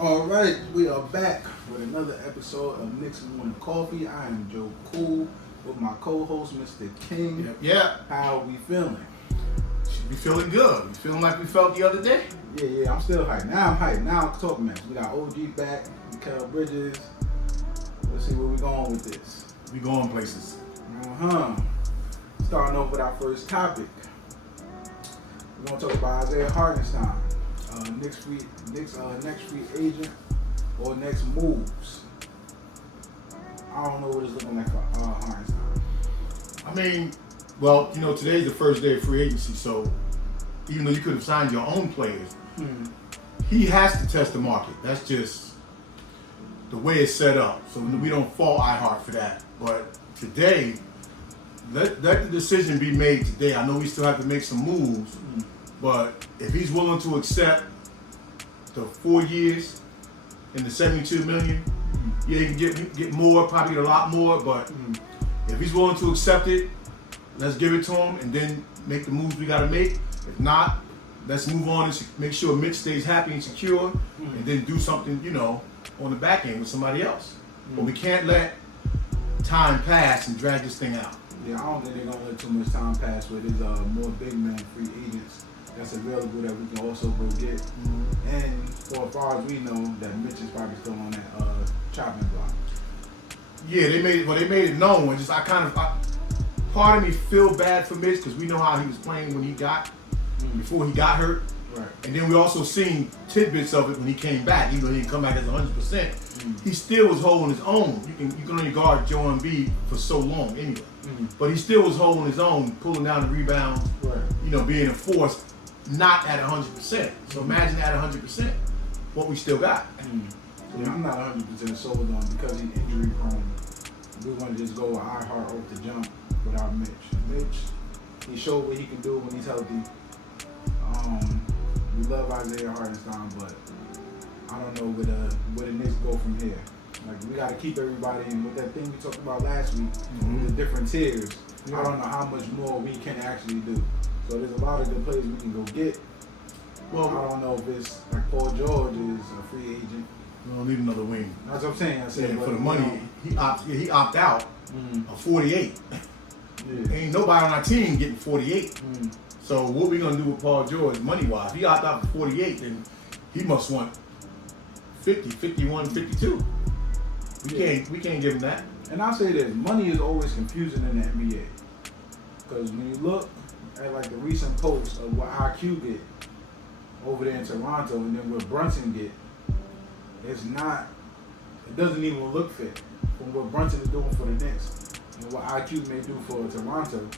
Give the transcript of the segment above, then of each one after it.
All right, we are back with another episode of Knicks Morning Coffee. I am Joe Cool with my co-host, Mr. King. Yep. How are we feeling? Should be feeling good. We feeling like we felt the other day? Yeah, I'm still hyped. Now I'm hyped. Now I'm talking, man. We got OG back, Mikael Bridges. Let's see where we're going with this. We going places. Starting off with our first topic. We're going to talk about Isaiah Hartenstein. Next free agent or next moves. I don't know what it's looking like for Hartenstein. I mean, well, you know, today's the first day of free agency, so even though you could have signed your own players, he has to test the market. That's just the way it's set up. So we don't fault iHeart for that. But today, let the decision be made today. I know we still have to make some moves, but if he's willing to accept the 4 years and the $72 million, yeah, he can get more, probably a lot more, but if he's willing to accept it, let's give it to him and then make the moves we got to make. If not, let's move on and make sure Mitch stays happy and secure and then do something, you know, on the back end with somebody else. But we can't let time pass and drag this thing out. Yeah, I don't think they're going to let too much time pass with his more big man free agents that's available that we can also go get. And for as far as we know, that Mitch is probably still on that chopping block. Yeah, they made it known. And just part of me feel bad for Mitch because we know how he was playing when he got before he got hurt. Right. And then we also seen tidbits of it when he came back. Even though he didn't come back as 100%, he still was holding his own. You can only guard Joe Embiid for so long anyway. But he still was holding his own, pulling down the rebounds. Right. You know, being a force, not at 100%. So imagine at 100%, what we still got. Yeah, I'm not 100% sold on because he's injury prone. We want to just go with iHeart off the jump without Mitch. Mitch, he showed what he can do when he's healthy. We love Isaiah Hartenstein, but I don't know where the Knicks go from here. Like, we got to keep everybody in with that thing we talked about last week, the different tiers. I don't know how much more we can actually do. So there's a lot of good players we can go get. Well, I don't know if it's like Paul George is a free agent. We don't need another wing. That's what I'm saying. I said, for the money, he opt out of 48. Yeah. Ain't nobody on our team getting 48. So what we gonna do with Paul George money-wise? If he opt out for 48, then he must want 50, 51, 52. We can't give him that. And I'll say this, money is always confusing in the NBA. Because when you look at like the recent posts of what IQ get over there in Toronto and then what Brunson get, it doesn't even look fit from what Brunson is doing for the Knicks and what IQ may do for Toronto.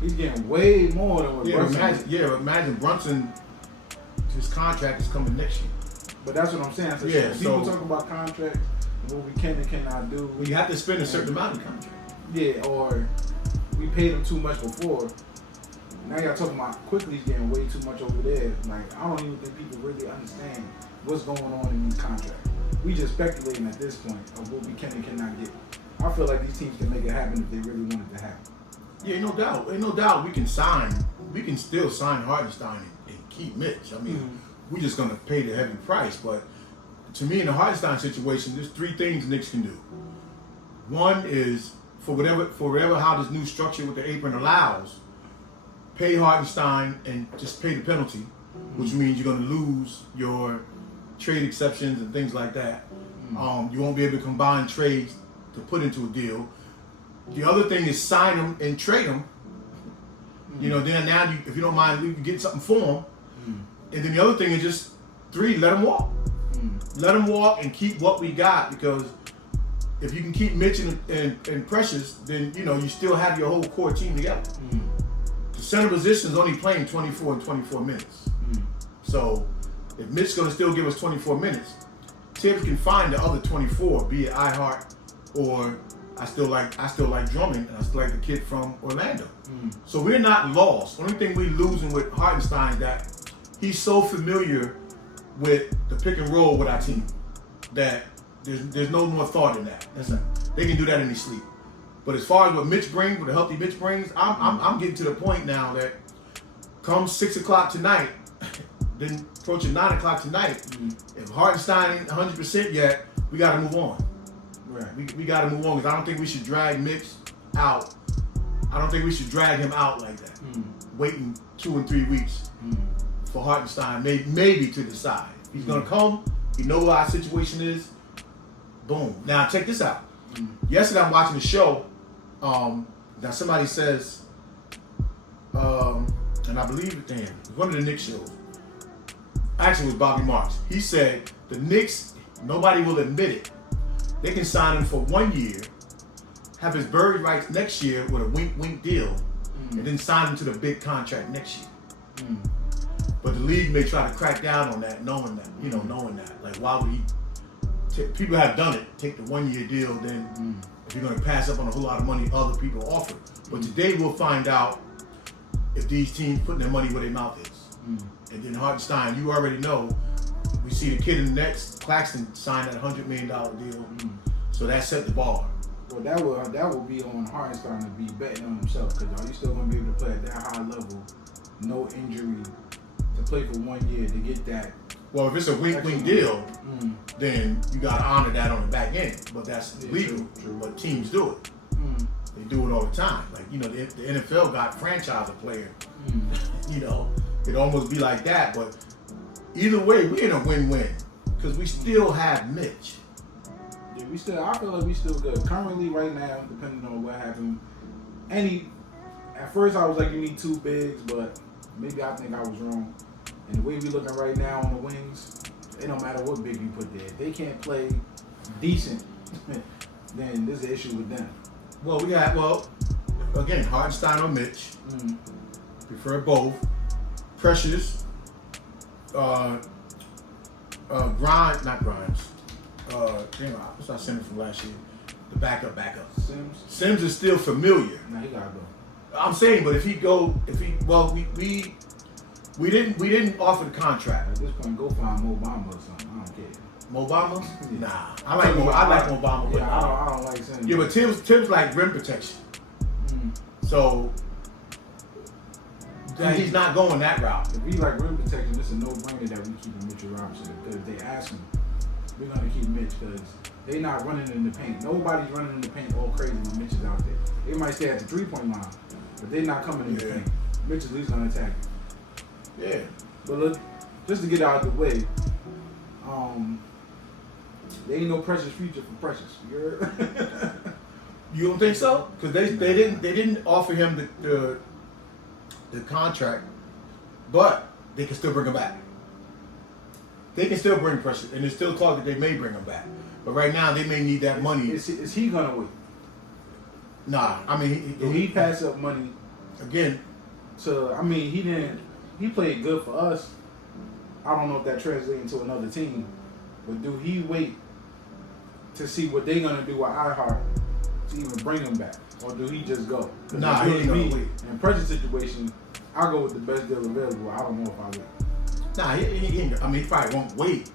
He's getting way more than what Brunson is. Imagine Brunson, his contract is coming next year. But that's what I'm saying. So people talk about contracts and what we can and cannot do. Well, you have to spend a certain amount of contract. Yeah, or we paid him too much before. Now y'all talking about quickly getting way too much over there. Like, I don't even think people really understand what's going on in these contracts. We just speculating at this point of what we can and cannot get. I feel like these teams can make it happen if they really want it to happen. Yeah, no doubt. Ain't no doubt we can still sign Hartenstein and keep Mitch. I mean, we're just gonna pay the heavy price. But to me, in the Hartenstein situation, there's three things Knicks can do. One is for whatever how this new structure with the apron allows, pay Hartenstein and just pay the penalty, which means you're gonna lose your trade exceptions and things like that. You won't be able to combine trades to put into a deal. The other thing is sign them and trade them. You know, then now if you don't mind, you can get something for them. And then the other thing is just let them walk. Let them walk and keep what we got, because if you can keep Mitch and Precious, then you know you still have your whole core team together. The center position is only playing 24 and 24 minutes. So if Mitch's gonna still give us 24 minutes, Tibbs can find the other 24, be it iHeart or I still like Drummond, and I still like the kid from Orlando. So we're not lost. Only thing we're losing with Hartenstein is that he's so familiar with the pick and roll with our team that there's no more thought in that. They can do that in their sleep. But as far as what Mitch brings, what a healthy Mitch brings, I'm getting to the point now that come 6 o'clock tonight, then approaching 9 o'clock tonight. If Hartenstein ain't 100% yet, we got to move on. Right. We got to move on because I don't think we should drag Mitch out. I don't think we should drag him out like that. Waiting 2 and 3 weeks for Hartenstein maybe to decide. He's going to come. You know what our situation is. Boom. Now check this out. Yesterday I'm watching the show. Now somebody says, and I believe it then, one of the Knicks shows. Actually, it was Bobby Marks. He said the Knicks, nobody will admit it. They can sign him for 1 year, have his bird rights next year with a wink-wink deal, and then sign him to the big contract next year. But the league may try to crack down on that, knowing that. Like, why would he? People have done it. Take the 1 year deal, then if you're going to pass up on a whole lot of money other people offer. But today we'll find out if these teams putting their money where their mouth is. And then Hartenstein, you already know, we see the kid in the Nets, Claxton, signed that $100 million deal. So that set the bar. Well, that will be on Hartenstein to be betting on himself, because are you still going to be able to play at that high level, no injury, to play for 1 year to get that? Well, if it's a wink-wink deal, then you got to honor that on the back end. But that's legal. True. But teams do it. They do it all the time. Like, the NFL got franchise a player. It almost be like that. But either way, we're in a win-win because we still have Mitch. Yeah, I feel like we still good. Currently, right now, depending on what happened, at first I was like, you need 2 bigs, but maybe I think I was wrong. And the way we looking right now on the wings, it don't matter what big you put there. If they can't play decent, then there's an issue with them. Well, again, Hartenstein or Mitch. Prefer both. Precious. Grimes. What's our center from last year? The backup. Sims is still familiar. Nah, he gotta go. I'm saying, but we didn't offer the contract. At this point, go find Mobama or something. I don't care. Mobama? Nah. I like Mobama. Yeah, I don't like Sims. Yeah, but Tim's like rim protection. So he's not going that route. If he like rim protection, it's a no-brainer that we keep Mitchell Robinson. Because if they ask him, we're gonna keep Mitch because they not running in the paint. Nobody's running in the paint all crazy when Mitch is out there. They might stay at the 3-point line, but they're not coming in the paint. Mitch is at least gonna attack him. Yeah. But look, just to get out of the way, there ain't no Precious future for Precious. You don't think so? Because they didn't offer him the contract, but they can still bring him back. They can still bring Precious, and there's still talk that they may bring him back. But right now, they may need that money. Is he gonna wait? Nah, I mean, he passed up money again. So he played good for us. I don't know if that translates into another team, but do he wait to see what they're gonna do with iHeart to even bring him back, or do he just go? Nah, he ain't gonna wait. In Precious situation, I go with the best deal available. I don't know if I wait. Nah, he probably won't wait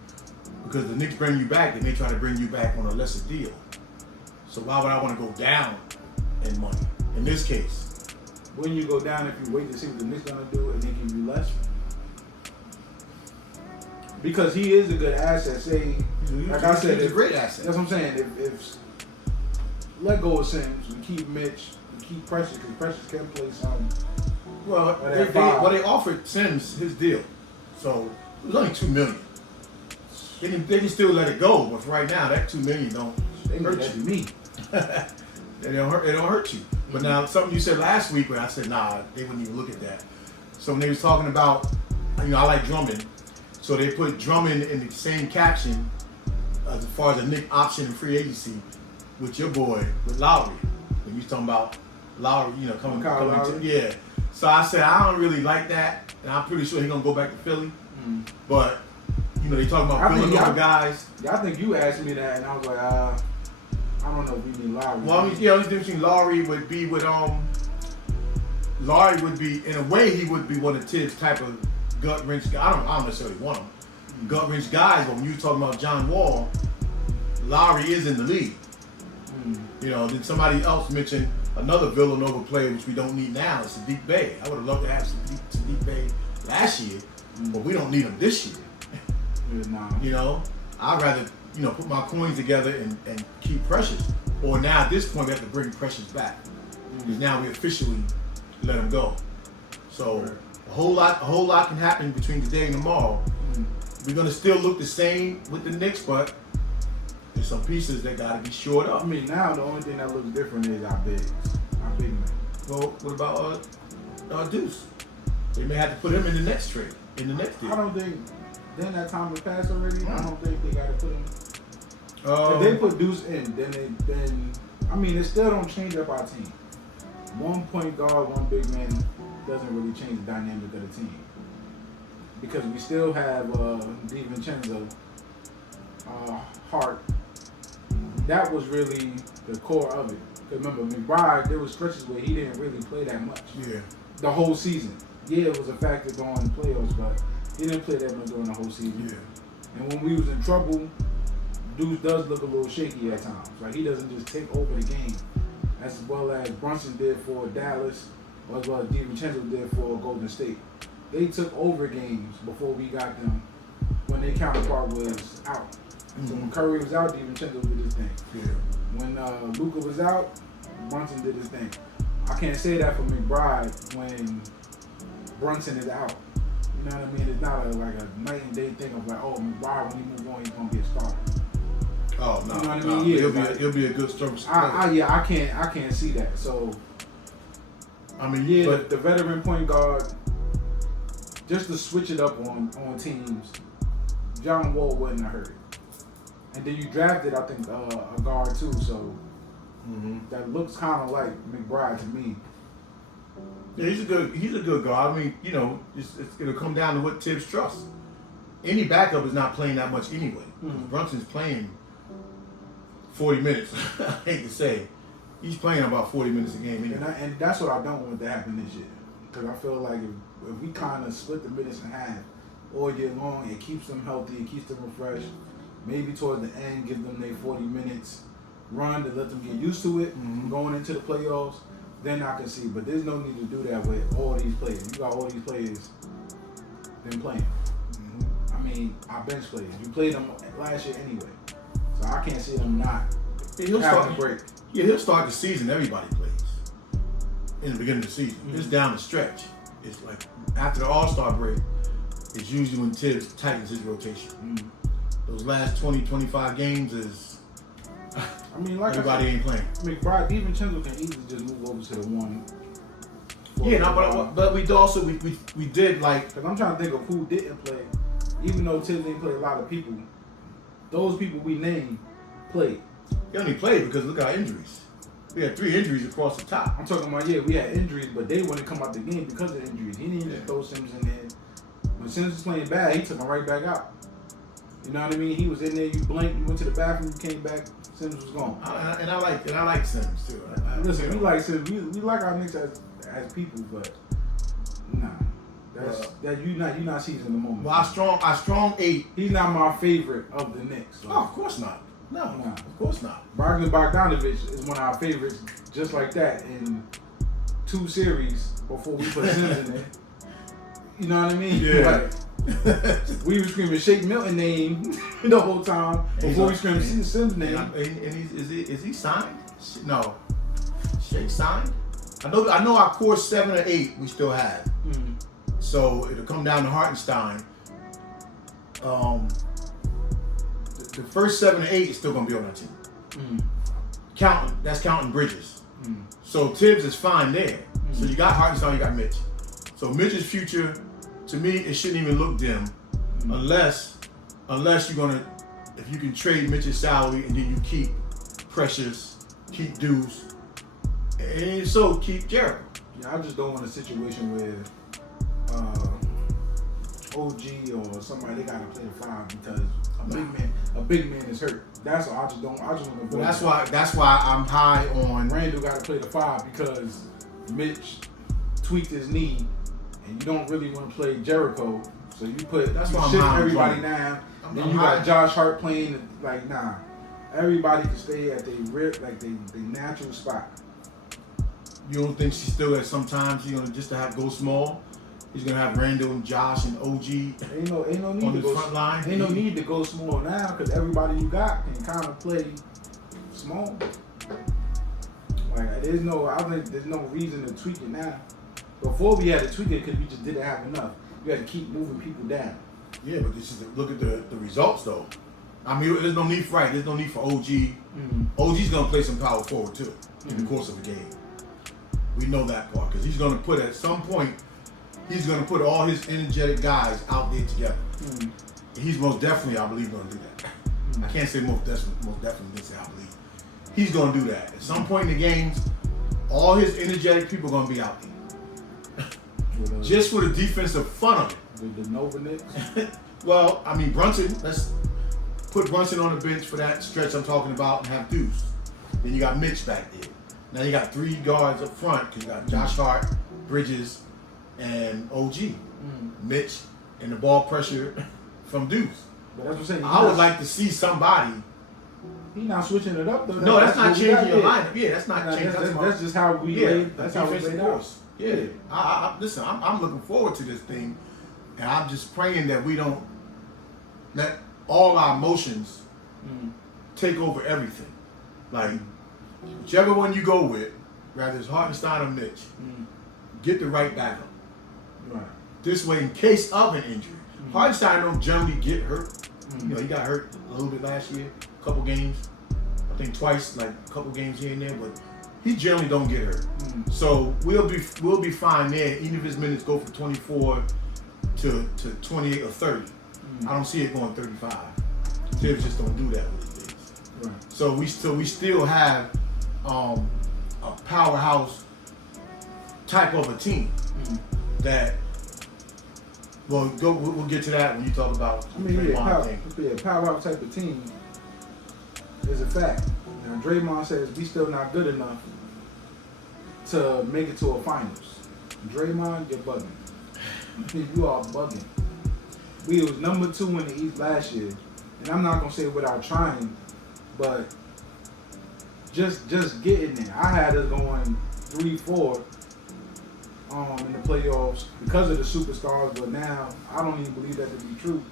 because the Knicks bring you back. They may try to bring you back on a lesser deal. So why would I want to go down in money in this case? When you go down, if you wait to see what the Knicks gonna do and they give you less, because he is a good asset. Say, like I said, he's a great asset. That's what I'm saying. If let go of Sims, we keep Mitch, we keep Precious, because Precious can play some. Well, they offered Sims his deal, so it was only $2 million. They can still let it go, but for right now, that $2 million don't hurt you. Me. It don't hurt you. But now, something you said last week where I said, nah, they wouldn't even look at that. So when they was talking about, I like Drummond, so they put Drummond in the same caption as far as a Knick option in free agency with your boy, with Lowry. When you was talking about Lowry, coming to, yeah. So I said, I don't really like that, and I'm pretty sure he's going to go back to Philly. But, they talking about Villanova guys. Yeah, I think you asked me that, and I was like, I don't know if we need Lowry. Well, the difference between Lowry would be with Lowry would be, in a way, he would be one of Tibbs' type of gut wrench guy. I don't necessarily want him. Gut wrench guys, but when you talking about John Wall, Lowry is in the league. Then somebody else mentioned another Villanova player, which we don't need now, is Sadiq Bey. I would have loved to have Sadiq Bey last year, but we don't need him this year. Nah. You know, I'd rather, put my coins together and keep Precious. Or now at this point we have to bring Precious back. Because now we officially let him go. So a whole lot can happen between today and tomorrow. We're gonna still look the same with the Knicks, but there's some pieces that gotta be shored up. I mean, now the only thing that looks different is our big man. Well, what about Deuce? They may have to put him in the next trade, in the next deal. I don't think. Then that time has passed already. I don't think they got to put him. If they put Deuce in, then it still don't change up our team. One point guard, one big man doesn't really change the dynamic of the team because we still have DiVincenzo, Hart. That was really the core of it. Because remember, McBride, there was stretches where he didn't really play that much. Yeah. The whole season. Yeah, it was a factor during the playoffs, but he didn't play that much during the whole season. Yeah. And when we was in trouble, Deuce does look a little shaky at times. Like he doesn't just take over the game, as well as Brunson did for Dallas, or as well as DiVincenzo did for Golden State. They took over games before we got them when their counterpart was out. So when Curry was out, DiVincenzo did his thing. Yeah. When Luka was out, Brunson did his thing. I can't say that for McBride when Brunson is out. You know what I mean? It's not like a night and day thing of like, oh, McBride, when he move on, he's going to be a starter. Oh, no. You know what I mean? Yeah, he'll be a good starter. I can't see that. So, I mean, yeah, but the veteran point guard, just to switch it up on teams, John Wall wouldn't have hurt it. And then you drafted, I think, a guard too, so that looks kind of like McBride to me. Yeah, he's a good guard. I mean, it's gonna come down to what Tibbs trusts. Any backup is not playing that much anyway. Brunson's playing 40 minutes. I hate to say, he's playing about 40 minutes a game anyway. And that's what I don't want to happen this year, because I feel like if we kind of split the minutes in half all year long, it keeps them healthy, it keeps them refreshed. Maybe towards the end, give them their 40 minutes run to let them get used to it going into the playoffs. Then I can see, but there's no need to do that with all these players. You got all these players been playing. I mean, our bench players. You played them last year anyway, so I can't see them not having a break. Yeah, he'll start the season. Everybody plays in the beginning of the season. It's down the stretch. It's like after the All-Star break, it's usually when Tibbs tightens his rotation. Those last 20, 25 games is. I mean, like everybody ain't playing. McBride, DiVincenzo can easily just move over to the one. Yeah, no, but we also we did like. Because I'm trying to think of who didn't play. Even though Tibbs didn't play a lot of people, those people we named played. He only played because look at our injuries. We had 3 injuries across the top. I'm talking about, we had injuries, but they wouldn't come out the game because of injuries. He didn't just throw Sims in there. When Sims was playing bad, he took him right back out. You know what I mean? He was in there, you blinked, you went to the bathroom, you came back, Sims was gone. And I like Sims too. Listen, we like Sims. We like our Knicks as people, but nah. You're not seizing the moment. Well, our strong 8. He's not my favorite of the Knicks. So. Oh, of course not. No, of course not. Bogdanovich is one of our favorites, just like that, in 2 series before we put Sims in there. You know what I mean? Yeah. We were screaming Shake Milton name the whole time before we screamed Sims name. And is he signed? No. Shake signed? I know our core 7 or 8 we still have. So it'll come down to Hartenstein. The first 7 or 8 is still gonna be on our team. That's counting Bridges. So Tibbs is fine there. So you got Hartenstein, you got Mitch. So Mitch's future, to me, it shouldn't even look dim, unless you're gonna, if you can trade Mitch's salary and then you keep Precious, keep Deuce, and so keep Gerald. Yeah, I just don't want a situation where OG or somebody, they gotta play the 5 because a big man is hurt. That's all. I just want to. Well, that's why I'm high on Randall. Got to play the 5 because Mitch tweaked his knee, and you don't really want to play Jericho. So you put everybody down. Then you got Josh Hart playing like nah. Everybody can stay at their natural spot. You don't think she still at sometimes just to go small? He's gonna have Randall and Josh and OG Ain't no need on to the go front line. Ain't no need to go small now because everybody you got can kind of play small. Like there's no reason to tweak it now. Before we had to tweak it because we just didn't have enough. We had to keep moving people down. Yeah, but look at the results though. I mean, there's no need for OG. Mm-hmm. OG's gonna play some power forward too in the course of the game. We know that part because he's gonna put at some point. He's gonna put all his energetic guys out there together. Mm-hmm. He's most definitely, I believe, gonna do that. Mm-hmm. I can't say most definitely say I believe. He's gonna do that. At some point in the games, all his energetic people are gonna be out there. Just for the defensive fun of it. The Nova Knicks? Well, I mean, Brunson, let's put Brunson on the bench for that stretch I'm talking about and have Deuce. Then you got Mitch back there. Now you got 3 guards up front because you got Josh Hart, Bridges, and OG. Mitch, and the ball pressure from Deuce. But that's what I'm saying. I would like to see somebody. He's not switching it up though. No, that's not changing your lineup. Yeah, that's not changing. That's just how we laid. That's how we laid out. Yeah, listen, I'm looking forward to this thing, and I'm just praying that we don't let all our emotions take over everything. Like, whichever one you go with, whether it's Hartenstein or Mitch, get the right backup. Right. This way, in case of an injury, Hartenstein don't generally get hurt. You know, he got hurt a little bit last year, a couple games. I think twice, like a couple games here and there, but he generally don't get hurt. So we'll be fine there, even if his minutes go from 24 to 28 or 30. I don't see it going 35. Tibbs just don't do that with the bigs. Right. So we still have a powerhouse type of a team that. Well, we'll get to that when you talk about powerhouse type of team is a fact. Now Draymond says we still not good enough to make it to a finals. Draymond, you're bugging. You are bugging. We was number 2 in the East last year, and I'm not gonna say without trying, but just getting there. I had us going 3-4 in the playoffs because of the superstars, but now I don't even believe that to be true.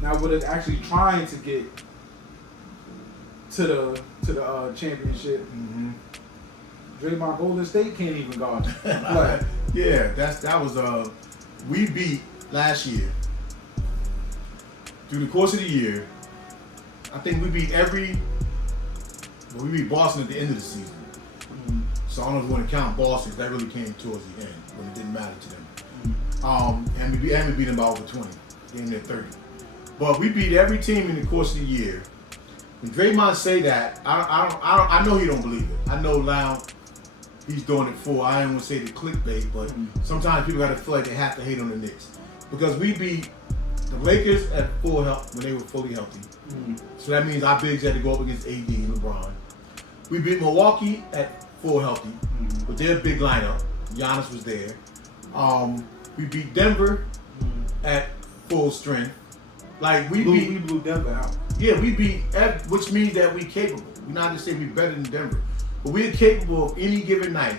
Now with us actually trying to get to the championship, Draymond Golden State can't even guard. Like, yeah, that was we beat last year. Through the course of the year, I think we beat Boston at the end of the season. So I don't know if you want to count Boston, that really came towards the end when it didn't matter to them. And we beat them by over 20, game there 30. But we beat every team in the course of the year. When Draymond say that, I know he don't believe it. I know now he's doing it for, I don't want to say the clickbait, but sometimes people got to feel like they have to hate on the Knicks. Because we beat the Lakers at full health when they were fully healthy. So that means our bigs had to go up against AD and LeBron. We beat Milwaukee at full healthy with their big lineup. Giannis was there. We beat Denver at full strength. Like we blew Denver out. Yeah, we beat, which means that we're capable. We're not to say we're better than Denver, but we're capable of any given night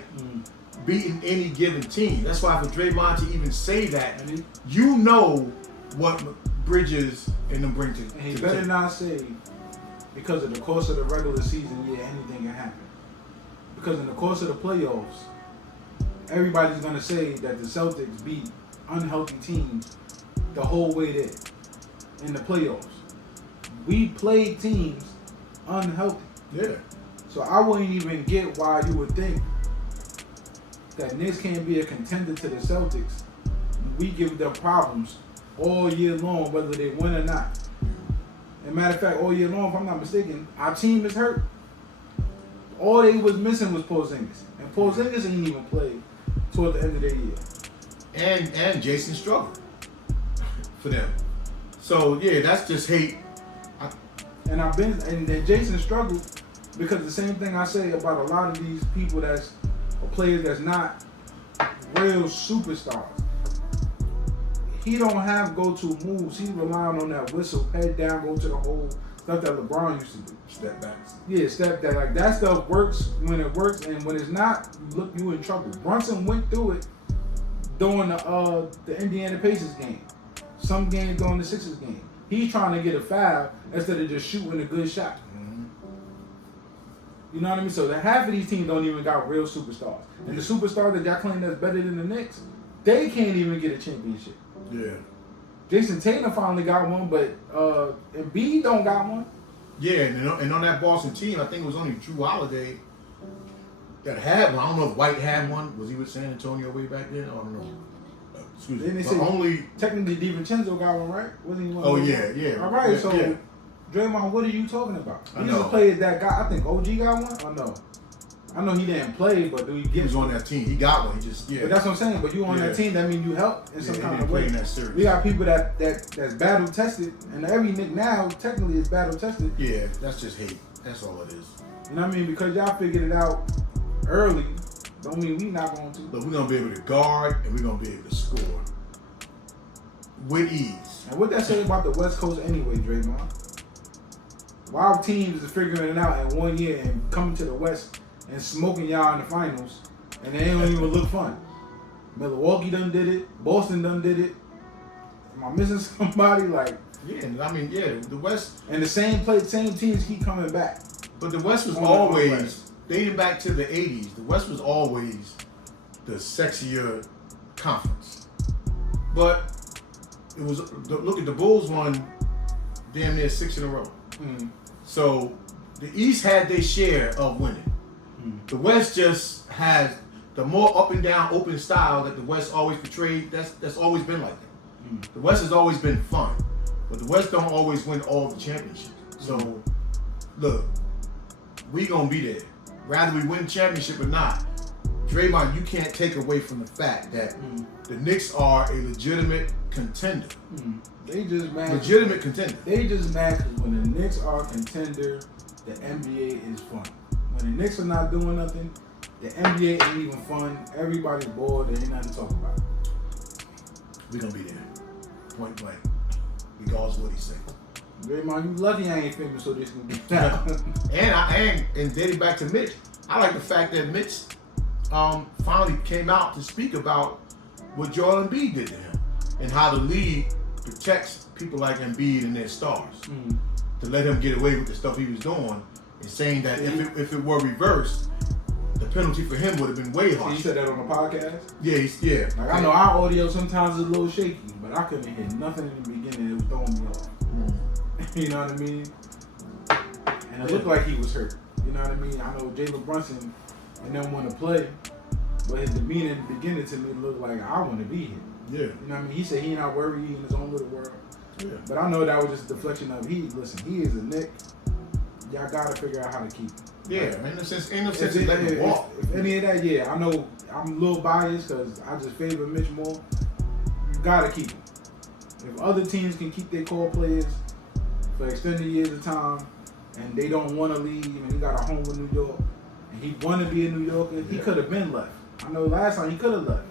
beating any given team. That's why for Draymond to even say that, you know what Bridges and them bring to. And he better not say because of the course of the regular season, anything can happen. Because in the course of the playoffs, everybody's gonna say that the Celtics beat unhealthy teams the whole way there in the playoffs. We played teams unhealthy. Yeah. So I wouldn't even get why you would think that Knicks can't be a contender to the Celtics. We give them problems all year long, whether they win or not. As a matter of fact, all year long, if I'm not mistaken, our team is hurt. All they was missing was Porzingis. And Porzingis ain't even played toward the end of the year. And Jason struggled for them. So yeah, that's just hate. And Jason struggled because the same thing I say about a lot of these people that's players that's not real superstars. He don't have go-to moves. He's relying on that whistle, head down, go to the hole, stuff that LeBron used to do. Step backs. Yeah, step that. Like that stuff works when it works, and when it's not, you in trouble. Brunson went through it during the Indiana Pacers game. Some games during the Sixers game. He's trying to get a foul instead of just shooting a good shot. Mm-hmm. You know what I mean? So half of these teams don't even got real superstars. And the superstars that y'all claim that's better than the Knicks, they can't even get a championship. Yeah. Jason Tatum finally got one, but Embiid don't got one. Yeah, and on that Boston team, I think it was only Drew Holiday that had one. I don't know if White had one. Was he with San Antonio way back then? I don't know. Excuse me. Then they But say only technically DiVincenzo got one, right? Wasn't he one? Oh of yeah, them? yeah. All right, yeah, so yeah. Draymond, what are you talking about? I He's know. a player that got. I think OG got one. Or no? I know he didn't play, but do he He get was one? on that team. He got one. He just But that's what I'm saying. But you on that team, that means you help in some he kind didn't of play way. in that series. We got people that's battle tested, and every Nick now technically is battle tested. Yeah, that's just hate. That's all it is. You know what I mean? Because y'all figured it out early, don't mean we not going to. But we're gonna be able to guard and we're gonna be able to score with ease. And what that say about the West Coast anyway, Draymond? While teams is figuring it out in 1 year and coming to the West and smoking y'all in the finals, and they don't even look fun. Milwaukee done did it. Boston done did it. Am I missing somebody? Like, Yeah, I mean, yeah, the West. and the same teams keep coming back. But the West was On the always, West. dating back to the 80s, the West was always the sexier conference. But it was, look at the Bulls won damn near 6 in a row. Mm. So the East had their share of winning. The West just has the more up and down open style that the West always portrayed. That's always been like that. The West has always been fun, but the West don't always win all the championships. So look, we gonna be there, whether we win championship or not. Draymond, you can't take away from the fact that the Knicks are a legitimate contender. They just mad. Legitimate contender. They just mad because when the Knicks are a contender, the NBA is fun. When the Knicks are not doing nothing, the NBA ain't even fun. Everybody's bored. There ain't nothing to talk about. We gonna be there, point blank, regardless of what he say. Draymond, you lucky I ain't famous, so this can be down. And dating back to Mitch, I like the fact that Mitch finally came out to speak about what Joel Embiid did to him and how the league protects people like Embiid and their stars to let him get away with the stuff he was doing, and saying that if it were reversed, the penalty for him would have been way harsher. You said that on the podcast? Yeah. Like, I know our audio sometimes is a little shaky, but I couldn't hear nothing in the beginning. It was throwing me off. You know what I mean? And it looked like he was hurt. You know what I mean? I know Jalen Brunson and them want to play, but his demeanor in the beginning to me looked like I want to be here. Yeah. You know what I mean? He said he not worried, he in his own little world. Yeah. But I know that was just a deflection of he is a Knick. Y'all gotta figure out how to keep him. Yeah, ain't no sense in letting him walk. If any of that, yeah, I know I'm a little biased because I just favor Mitch more. You gotta keep him. If other teams can keep their core players for extended years of time, and they don't want to leave, and he got a home in New York, and he want to be a New Yorker, he could have been left. I know last time he could have left.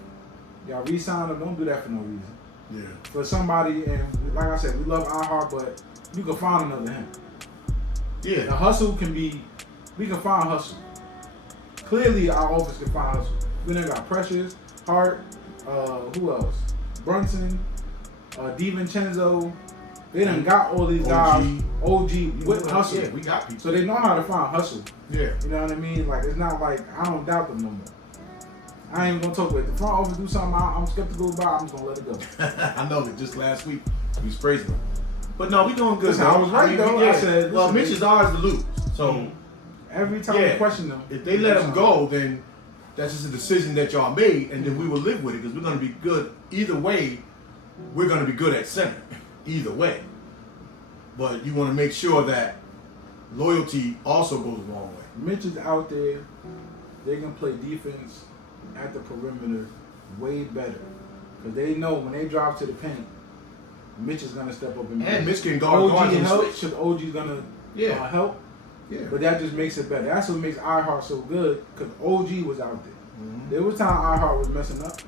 Y'all re-sign him. Don't do that for no reason. Yeah. For somebody, and like I said, we love iHeart, but you can find another him. Yeah. The hustle can be, we can find hustle. Clearly, our office can find hustle. We done got Precious, Hart, who else? Brunson, DiVincenzo. They done got all these guys. OG with hustle. Yeah, we got people. So they know how to find hustle. Yeah. You know what I mean? Like, it's not like, I don't doubt them no more. I ain't gonna talk with the front office do something I'm skeptical about, I'm just gonna let it go. I know that just last week we was praising him. But no, we doing good. Listen, I was right though. Yeah. I said, well, listen, Mitch is ours to lose. So every time we question them, if they let him go, then that's just a decision that y'all made, and then we will live with it because we're gonna be good either way. We're gonna be good at center either way. But you want to make sure that loyalty also goes a long way. Mitch is out there. They can play defense at the perimeter way better because they know when they drive to the paint, Mitch is gonna step up and Mitch can guard OG and help. switch. Should OG's gonna help? Yeah. But that just makes it better. That's what makes iHeart so good because OG was out there. There was time iHeart was messing up.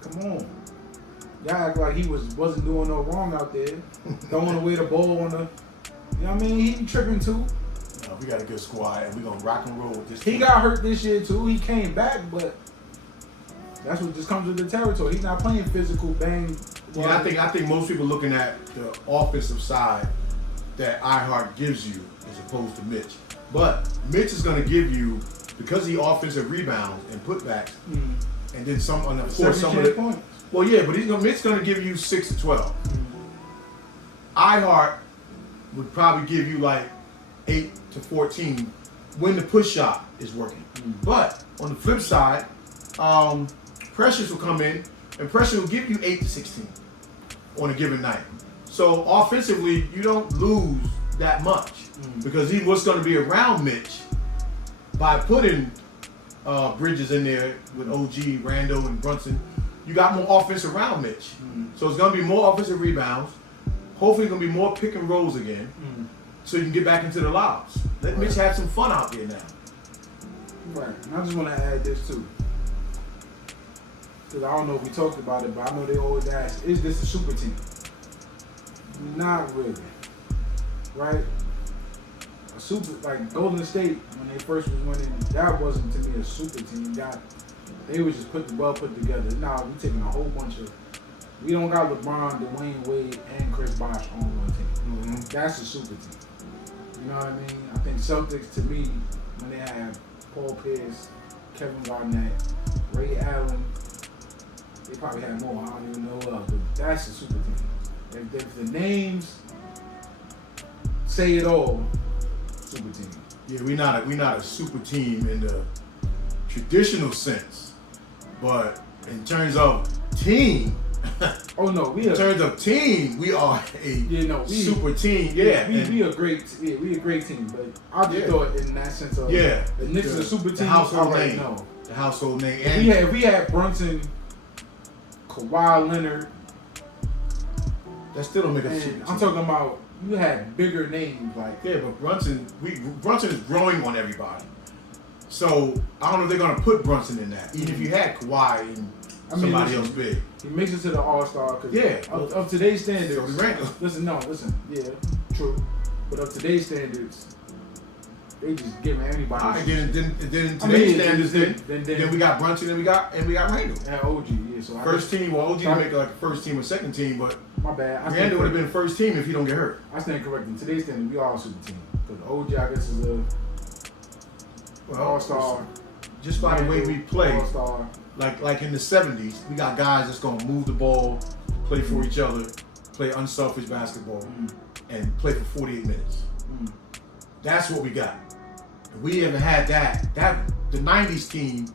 Come on. Y'all act like he wasn't doing no wrong out there. Throwing away the ball on the, you know what I mean? He tripping too. We got a good squad, and we're gonna rock and roll with this. He got hurt this year too. He came back, but That's what just comes with the territory. He's not playing physical bang. Yeah, I think most people looking at the offensive side that iHeart gives you as opposed to Mitch. But Mitch is going to give you, because he offensive rebounds and putbacks, and then some on the course some of the points. Well, yeah, but Mitch going to give you 6 to 12. iHeart would probably give you like 8 to 14 when the push shot is working. But on the flip side, pressures will come in, and pressure will give you 8 to 16 on a given night. So offensively, you don't lose that much because he was going to be around Mitch by putting Bridges in there with OG, Randall, and Brunson. You got more offense around Mitch. So it's going to be more offensive rebounds. Hopefully, it's going to be more pick and rolls again so you can get back into the lobs. Let Mitch have some fun out there now. Right. And I just want to add this too. Because I don't know if we talked about it, but I know they always ask, is this a super team? Not really. Right? A super, like Golden State, when they first was winning, that wasn't to me a super team. They was just put together. Now we taking a whole bunch of, we don't got LeBron, Dwayne Wade, and Chris Bosh on one team. That's a super team. You know what I mean? I think Celtics, to me, when they have Paul Pierce, Kevin Garnett, Ray Allen, they probably had more. I don't even know of, but that's a super team. If the names say it all, super team. Yeah, we not a super team in the traditional sense, but in terms of team. Oh no, in terms of team, we are a super team. Yeah, we a great team. But I just thought in that sense of the Knicks is a super team. The household name. No, the household name. And if we had Brunson, Kawhi Leonard. That still don't make a super team. I'm talking about you had bigger names like. Yeah, but Brunson is growing on everybody. So I don't know if they're gonna put Brunson in that. Even if you had Kawhi and somebody else big. He makes it to the All-Star because of today's standards. Listen. Yeah, true. But of today's standards, they just giving anybody. All right, then today's standards, then we got Brunson and we got Randall. And OG, yeah. So first team. Well, OG make like a first team or second team, but my bad. Randall would have been first team if he don't get hurt. I stand corrected. In today's standards, we all super team. Because OG, I guess, is a All-Star. Just by the way we play. All-Star. Like in the 70s, we got guys that's gonna move the ball, play for each other, play unselfish basketball, and play for 48 minutes. That's what we got. And we haven't had that. The 90s team,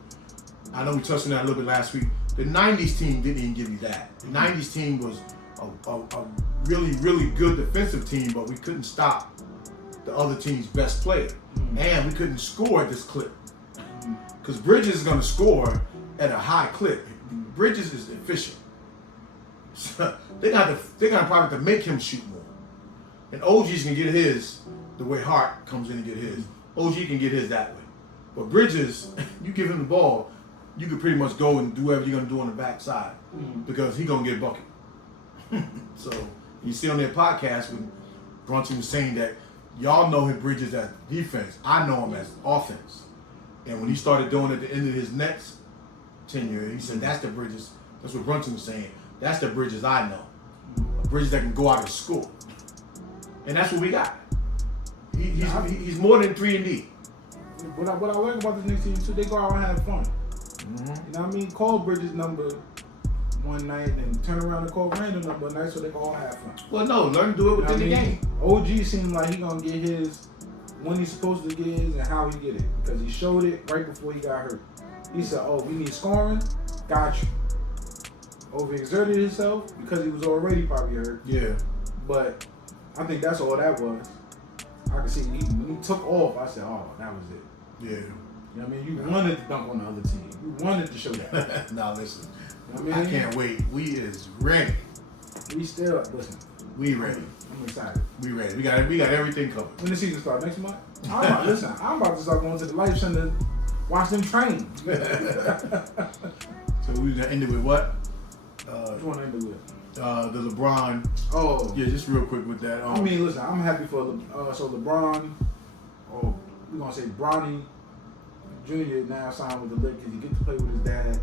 I know we touched on that a little bit last week. The 90s team didn't even give you that. The 90s team was a really, really good defensive team, but we couldn't stop the other team's best player. And we couldn't score at this clip. Because Bridges is gonna score at a high clip. Bridges is efficient. So they got probably to make him shoot more. And OG's can get his the way Hart comes in and get his. OG can get his that way. But Bridges, you give him the ball, you can pretty much go and do whatever you're gonna do on the backside because he gonna get a bucket. So you see on their podcast when Brunson was saying that y'all know him Bridges as defense. I know him as offense. And when he started doing it at the end of his Nets tenure, he said, that's the Bridges. That's what Brunson was saying. That's the Bridges I know. A Bridges that can go out and score. And that's what we got. He's more than 3-and-D. What I like about this Knicks team too, they go out and have fun. You know what I mean? Call Bridges number one night and turn around and call Randall number a night so they can all have fun. Well, no, learn to do it within the game. OG seemed like he gonna get his when he's supposed to get his and how he get it because he showed it right before he got hurt. He said, "Oh, we need scoring. Got you." Overexerted himself because he was already probably hurt. Yeah. But I think that's all that was. I could see when he took off, I said, "Oh, that was it." Yeah. You know what I mean? You wanted to dunk on the other team. You wanted to show that. Now listen. You know what I mean? I can't wait. We is ready. We still listen. We ready. I'm excited. We ready. We got everything covered. When the season starts next month? I'm about to start going to the Life Center, watch them train. So we gonna end it with what? Which one end it with? The LeBron. Oh. Yeah, just real quick with that. I mean, listen, I'm happy for LeBron. Oh, we're gonna say Bronny Jr. now signed with the Knicks because he gets to play with his dad.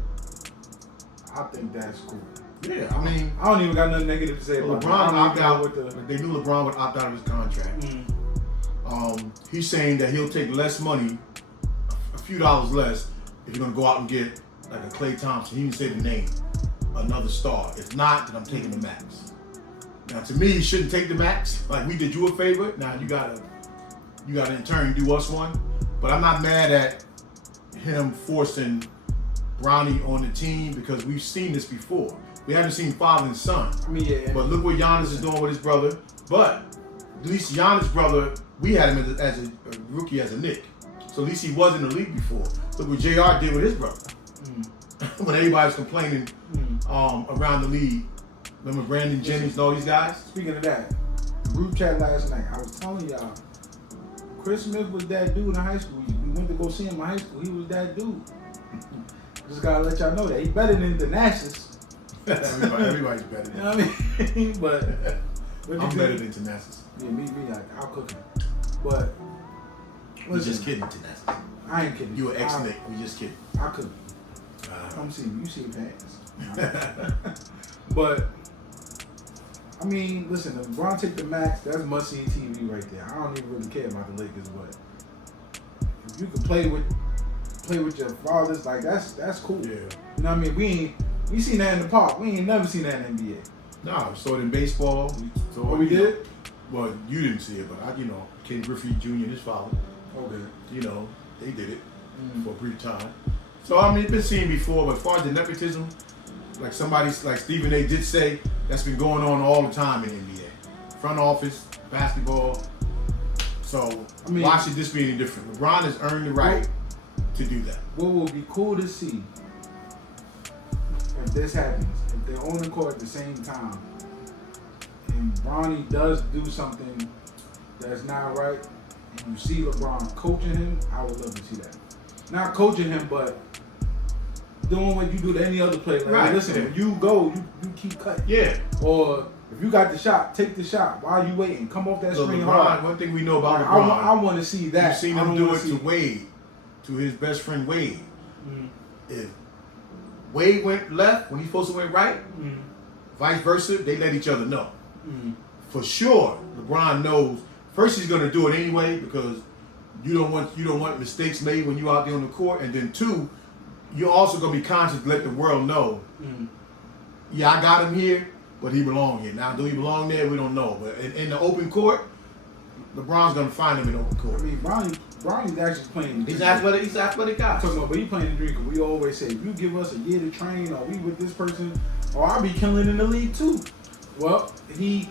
I think that's cool. Yeah, I mean, I don't even got nothing negative to say about LeBron opt out. with the. They knew LeBron would opt out of his contract. He's saying that he'll take less money, a few dollars less, if you're gonna go out and get like a Klay Thompson. He didn't say the name, another star. If not, then I'm taking the max. Now, to me, you shouldn't take the max. Like, we did you a favor. Now you gotta in turn do us one. But I'm not mad at him forcing Bronny on the team because we've seen this before. We haven't seen father and son. I mean, yeah. But look what Giannis is doing with his brother. But at least Giannis' brother, we had him as a rookie, as a Knick. So at least he was in the league before. Look what JR did with his brother. When everybody was complaining around the league. Remember Brandon Jennings and all these guys? Speaking of that, group chat last night, I was telling y'all, Chris Smith was that dude in high school. We went to go see him in high school. He was that dude. Just gotta let y'all know that. He's better than the Nash's. Everybody's better than You know what I mean? But I'm better than Tanassus. Yeah, me, I'll cook him. But We're just kidding, Tanassus. I ain't kidding. You an ex-Knick. We just kidding. I'll cook him. Come see me. You see the pants. But I mean, listen, if LeBron take the max, that's must-see TV right there. I don't even really care about the Lakers, but if you can play with your fathers, like that's cool. Yeah. You know what I mean? We seen that in the park. We ain't never seen that in the NBA. No, we saw it in baseball. We did? Well, you didn't see it, but Ken Griffey Jr. and his father. Okay. They did it for a brief time. So I mean, it's been seen before, but as far as the nepotism, like Stephen A. did say, that's been going on all the time in the NBA. Front office, basketball. So why should this be any different? LeBron has earned the right to do that. What will be cool to see if this happens, if they're on the court at the same time, and Bronny does do something that's not right, and you see LeBron coaching him, I would love to see that. Not coaching him, but doing what you do to any other player. Like, right. Listen, when you go, you keep cutting. Yeah. Or if you got the shot, take the shot. Why are you waiting? Come off that screen hard. One thing we know about LeBron, I want to see that. You've seen him do it to Wade, to his best friend Wade. If Wade went left when he's supposed to went right, vice versa, they let each other know. For sure, LeBron knows. First, he's going to do it anyway because you don't want mistakes made when you're out there on the court, and then two, you're also going to be conscious to let the world know. Yeah, I got him here, but he belongs here. Now, do he belong there? We don't know. But in the open court, LeBron's going to find him in open court. I mean, Bronny's actually playing. He's athletic. He's athletic guy. But he's playing the dream. We always say, if you give us a year to train, or we with this person, or I'll be killing in the league too. Well, he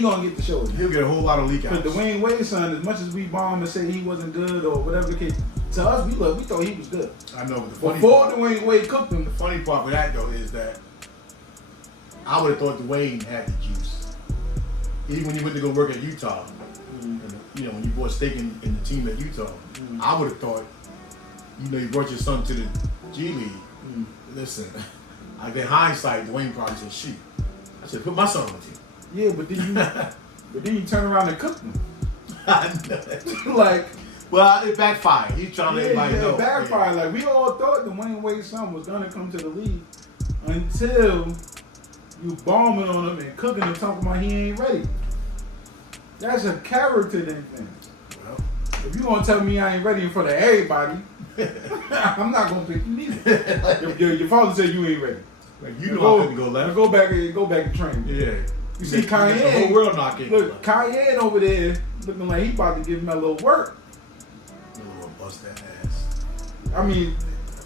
gonna get the show. He'll get a whole lot of leak outs. Because Dwayne Wade's son, as much as we bomb and say he wasn't good or whatever the case, to us we thought he was good. I know, but the funny before part, Dwayne Wade cooked him. The funny part with that though is that I would have thought Dwayne had the juice. Even when he went to go work at Utah, and, when you bought stake in the team at Utah, I would have thought, you brought your son to the G League. Listen, I get hindsight. Dwayne probably said, "Shoot, I should put my son on the team." Yeah, but then you turn around and cook him. Well, it backfired. He's trying to let everybody know. It backfired. Like, we all thought Dwayne Wade's son was gonna come to the league until you bombing on him and cooking him, talking about he ain't ready. That's a character then thing. Well, if you gonna tell me I ain't ready in front of everybody, I'm not gonna pick you neither. Your father said you ain't ready. Like, I couldn't go left. Go back and train. Yeah. You see Cayenne. The whole world knocking. Look, Cayenne over there looking like he about to give Melo work. Melo bust that ass. I mean,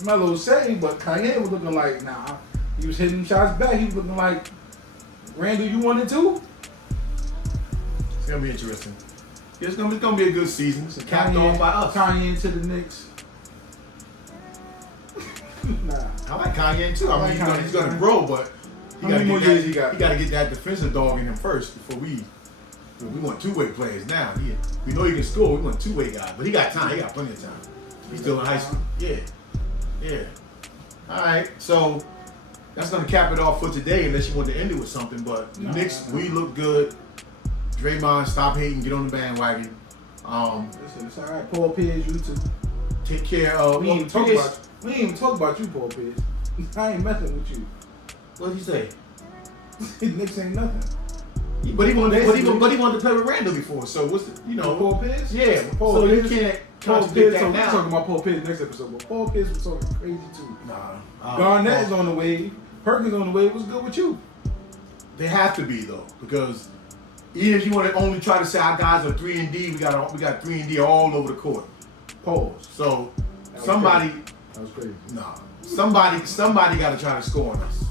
Melo saved, but Cayenne was looking like, nah. He was hitting shots back. He was looking like, Randall, you wanted to? It's gonna be interesting. It's gonna be a good season. It's capped off by us. Cayenne to the Knicks. Nah. I like Cayenne too. I mean, he's gonna grow, but he got to get that defensive dog in him first before we want two-way players now. We know he can score. We want two-way guys, but he got time. He got plenty of time. He's still in high school. Yeah. All right, so that's gonna cap it off for today, unless you want to end it with something. But Knicks, we look good. Draymond, stop hating. Get on the bandwagon. Listen, it's all right. Paul Pierce, you too. Take care of. We ain't even talk about you, Paul Pierce. I ain't messing with you. What did he say? Knicks ain't nothing. But he wanted to play with Randall before. So what's the, Paul Pierce? Yeah. Paul so Pierce, you can't Paul contradict Pierce. that We're now. talking about Paul Pierce next episode. But Paul Pierce was talking crazy too. Nah. Garnett is on the wave. Perkins on the wave. What's good with you? They have to be though, because even if you want to only try to say our guys are 3-and-D, we got 3-and-D all over the court. Pause. So That was crazy. Nah. Somebody got to try to score on us.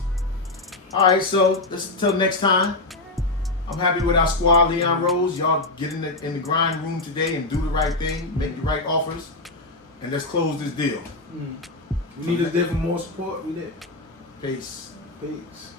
All right, so until next time. I'm happy with our squad, Leon Rose. Y'all get in the grind room today and do the right thing, make the right offers, and let's close this deal. We need us there for more support. We there. Peace. Peace.